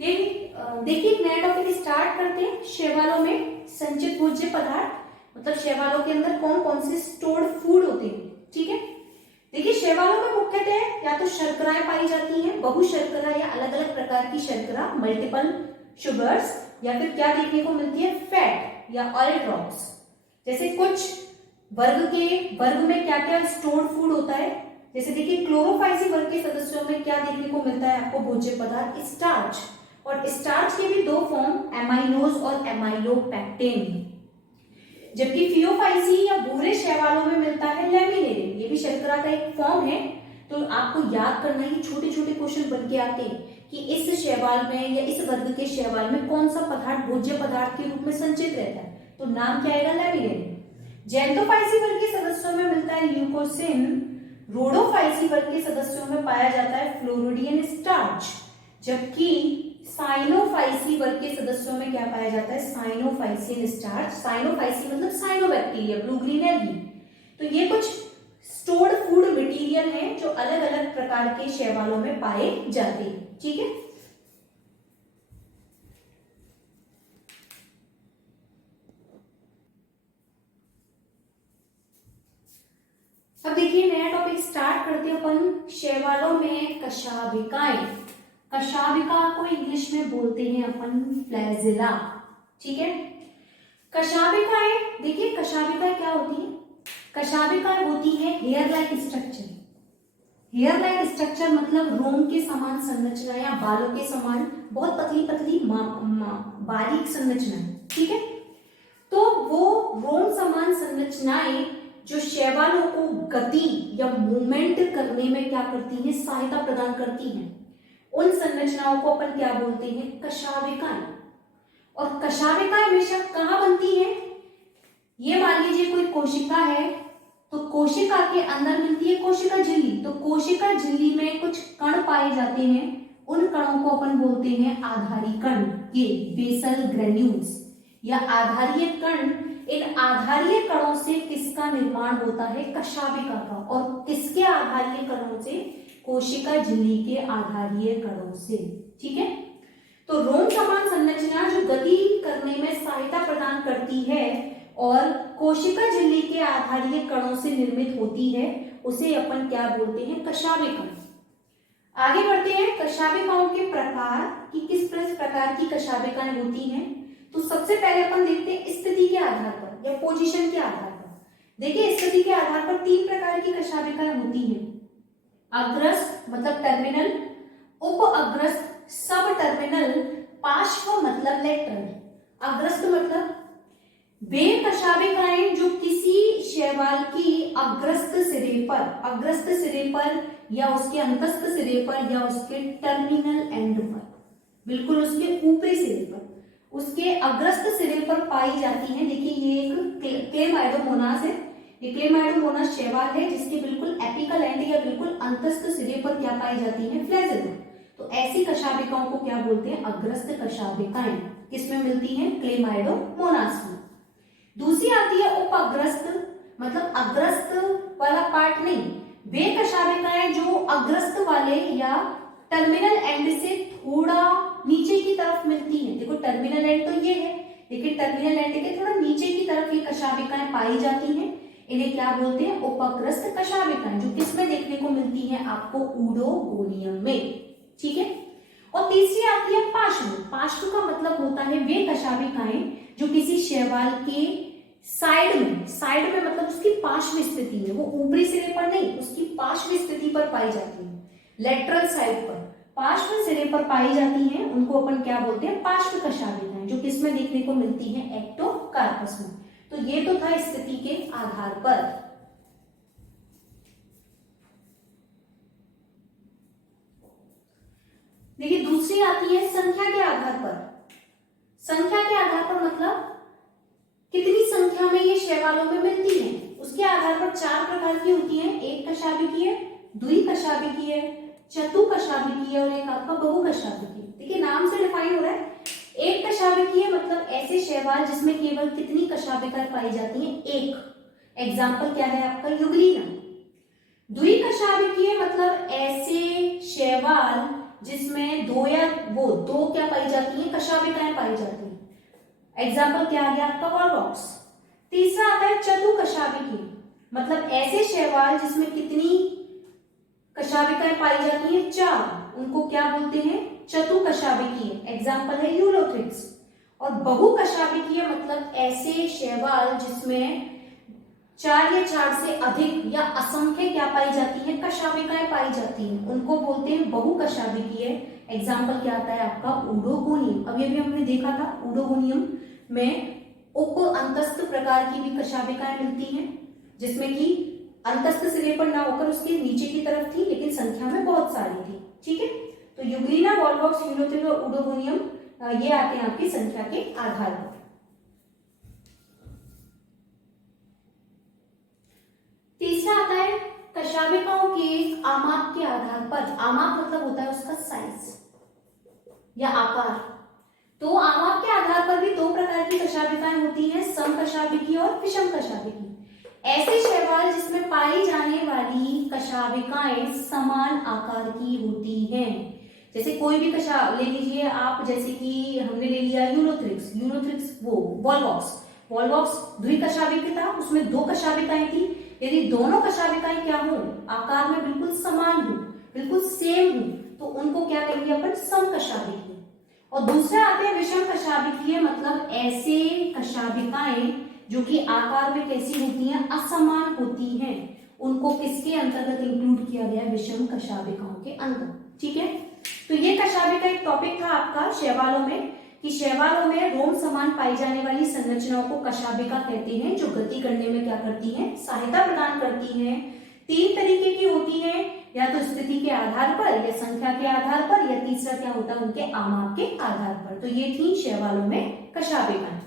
देखिए एक नया टॉपिक स्टार्ट करते हैं। शैवालों में संचित भोज्य पदार्थ मतलब शैवालों के अंदर कौन कौन से स्टोर्ड फूड होते हैं। ठीक है, देखिए शैवालों में मुख्यतः या तो शर्कराएं पाई जाती हैं, बहुशर्करा या अलग अलग प्रकार की शर्करा, मल्टीपल शुगर्स, या फिर क्या देखने को मिलती है, फैट या ऑयल ड्रॉप्स। जैसे कुछ वर्ग में क्या क्या स्टोर्ड फूड होता है, जैसे देखिए क्लोरोफाइसी वर्ग के सदस्यों में क्या देखने को मिलता है आपको, भोज्य पदार्थ स्टार्च, और स्टार्च के भी दो फॉर्म, एमाइलोज और एमाइलोपेक्टिन। जबकि फियोफाइसी या भूरे शैवालों में मिलता है लैमिनेरिन, ये भी शर्करा का एक फॉर्म है। तो आपको याद करना है, छोटे छोटे क्वेश्चन बन के आते हैं कि इस शैवाल में या इस वर्ग के शैवाल में कौन सा पदार्थ भोज्य पदार्थ के रूप में संचित रहता है, तो नाम क्या आएगा, लैमिनेरिन। जेंटोफाइसी वर्ग के सदस्यों में मिलता है ल्यूकोसिन, रोडोफाइसी वर्ग के सदस्यों में पाया जाता है फ्लोरिडियन स्टार्च, जबकि साइनोफाइसी वर्ग के सदस्यों में क्या पाया जाता है, साइनोफाइसियन स्टार्च। साइनोफाइसी मतलब साइनोबैक्टीरिया, ब्लू ग्रीन एल्गी। तो ये कुछ स्टोर्ड फूड मटेरियल हैं जो अलग अलग प्रकार के शैवालों में पाए जाते हैं। ठीक है, अब देखिए नया टॉपिक स्टार्ट करते हैं अपन। शैवालों में कशाभिकाएं, कशाभिका को इंग्लिश में बोलते हैं अपन फ्लैजिला। ठीक है, कशाभिकाएं, देखिए कशाभिका क्या होती है, कशाभिकाएं होती है hair like structure. Hair like structure मतलब रोम के समान संरचना या बालों के समान बहुत पतली पतली बारीक संरचनाएं। ठीक है, तो वो रोम समान संरचनाएं जो शैवालों को गति या मूवमेंट करने में क्या करती हैं, सहायता प्रदान करती हैं, उन संरचनाओं को अपन क्या बोलते हैं, कशाभिकाएं। और कशाभिकाएं हमेशा कहां बनती है, ये मान लीजिए कोई कोशिका है तो कोशिका के अंदर मिलती है कोशिका झिल्ली, तो कोशिका झिल्ली में कुछ कण पाए जाते हैं, उन कणों को अपन बोलते हैं आधारी कण, ये बेसल ग्रेन्यूल्स या आधारीय कण। इन आधारीय कणों से किसका निर्माण होता है, कशाभिका का, और किसके आधारीय कणों से, कोशिका झिल्ली के आधारीय कणों से। ठीक है, तो रोम समान संरचना जो गति करने में सहायता प्रदान करती है और कोशिका झिल्ली के आधारीय कणों से निर्मित होती है, उसे अपन क्या बोलते हैं, कशाभिका। आगे बढ़ते हैं, कशाभिकाओं के प्रकार कि किस प्रकार की कशाभिकाएं होती हैं। तो सबसे पहले अपन देखते हैं स्थिति के आधार पर या पोजीशन के आधार पर। देखिए स्थिति के आधार पर तीन प्रकार की कशाभिकाएं होती हैं, अग्रस्त मतलब टर्मिनल, उप अग्रस्त सब टर्मिनल, पार्श्व मतलब लेटरल। अग्रस्त मतलब वे कशाभिकाएं जो किसी शैवाल की अग्रस्त सिरे पर या उसके अंतस्थ सिरे पर या उसके टर्मिनल एंड पर, बिल्कुल उसके ऊपरी सिरे पर, उसके अग्रस्त सिरे पर पाई जाती हैं। देखिए ये एक क्लेमाइडोमोनास है, ये क्लेमाइडोमोनास शैवाल है जिसके बिल्कुल एपिकल एंड या बिल्कुल अंतस्थ सिरे पर क्या पाई जाती है, फ्लैजिला। तो ऐसी कशाभिकाओं को क्या बोलते हैं, अग्रस्त कशाभिकाएं। किसमें मिलती हैं, क्लेमाइडोमोनास में। दूसरी आती है उपअग्रस्त, मतलब अग्रस्त वाला पार्ट नहीं, वे कशाभिकाएं जो अग्रस्त वाले या टर्मिनल एंड से थोड़ा नीचे की तरफ मिलती हैं। देखो टर्मिनल एंड तो ये है, लेकिन टर्मिनल एंड के थोड़ा नीचे की तरफ ये कशाभिकाएं पाई जाती हैं, इन्हें क्या बोलते हैं, उपअग्रस्त कशाभिकाएं, जो किसमें देखने को मिलती हैं आपको, ऊडोगोनियम में। ठीक है, और तीसरी आती है पार्श्व। पार्श्व का मतलब होता है वे कशाभिकाएं जो किसी शैवाल के साइड में मतलब उसकी पार्श्व स्थिति में, वो ऊपरी सिरे पर नहीं, उसकी पार्श्व स्थिति पर पाई जाती है, लेटरल साइड पर, पार्श्व सिरे पर पाई जाती हैं, उनको अपन क्या बोलते हैं, पार्श्व कशाभिकाएं, जो किसमें देखने को मिलती हैं, एक्टोकार्पस में। तो ये तो था स्थिति के आधार पर। देखिए दूसरी आती है संख्या के आधार पर। संख्या के आधार पर मतलब कितनी संख्या में ये शैवालों में मिलती है, उसके आधार पर चार प्रकार की होती है, एक कशाभिकीय, द्विकशाभिकीय, चतुकशाभिकीय और एक आपका बहुकशाभिकीय। देखिए नाम से डिफाइन हो रहा है। एक कशाभिकीय मतलब ऐसे शैवाल जिसमें केवल कितनी कशाभिकाएं पाई जाती हैं, एक। एग्जाम्पल क्या है आपका, यूग्लिना। द्विकशाभिकीय मतलब ऐसे शैवाल जिसमें दो क्या पाई जाती है, कशाभिकाएं पाई जाती है। एग्जाम्पल क्या आ गया आपका, वॉलवॉक्स। तीसरा आता है चतुकशाभिकी, मतलब ऐसे शैवाल जिसमें कितनी कशाभिकाएं पाई जाती हैं, 4, उनको क्या बोलते हैं, चतुकशाभिकीय। एग्जाम्पल है यूलोथ्रिक्स। और बहुकशाभिकीय मतलब ऐसे शैवाल जिसमें 4 या 4 से अधिक या असंख्य क्या पाई जाती है, कशाभिकाएं पाई जाती हैं, उनको बोलते हैं बहुकशाभिकीय। एग्जाम्पल क्या आता है आपका, ऊडोगोनियम। अब ये भी हमने देखा था, ऊडोगोनियम में उप अंतस्थ प्रकार की भी कशाभिकाएं मिलती हैं, जिसमें कि अंतस्थ सिरे पर ना होकर उसके नीचे की तरफ थी, लेकिन संख्या में बहुत सारी थी। ठीक है, तो यूग्लिना, वॉलवॉक्स, यूलोथ्रिक्स और ऊडोगोनियम ये आते हैं आपकी संख्या के आधार पर। तीसरा आता है कशाभिकाओं के आमाप के आधार पर। आमाप मतलब होता है उसका साइज या आकार। तो आमाप के आधार पर भी 2 प्रकार की कशाभिकाएं होती हैं, समकशाभिकी और विषमकशाभिकी। ऐसे शैवाल जिसमें पाई जाने वाली कशाभिकाएं समान आकार की होती हैं। जैसे कोई भी कशा ले लीजिए आप, जैसे कि हमने ले लिया यूलोथ्रिक्स वो वॉलवॉक्स द्विकशाभिक था, उसमें 2 कशाभिकाएं थी। यदि दोनों कशाभिकाएं क्या हो, आकार में बिल्कुल समान हो, बिल्कुल सेम हो, तो उनको क्या कहेंगे अपन, समकशाभिकीय। और दूसरा आते हैं विषम कशाभिकीय, मतलब ऐसे कशाभिकाएं जो कि आकार में कैसी होती हैं, असमान होती हैं, उनको किसके अंतर्गत इंक्लूड किया गया, विषम कशाभिकाओं के अंदर। ठीक है, तो ये कशाभिका एक टॉपिक था आपका शैवालों में, कि शैवालों में रोम समान पाई जाने वाली संरचनाओं को कशाभिका कहते हैं, जो गति करने में क्या करती हैं, सहायता प्रदान करती हैं। 3 तरीके की होती है, या तो स्थिति के आधार पर, या संख्या के आधार पर, या तीसरा क्या होता है, उनके आमाप के आधार पर। तो ये थी शैवालों में कशाभिकाएं।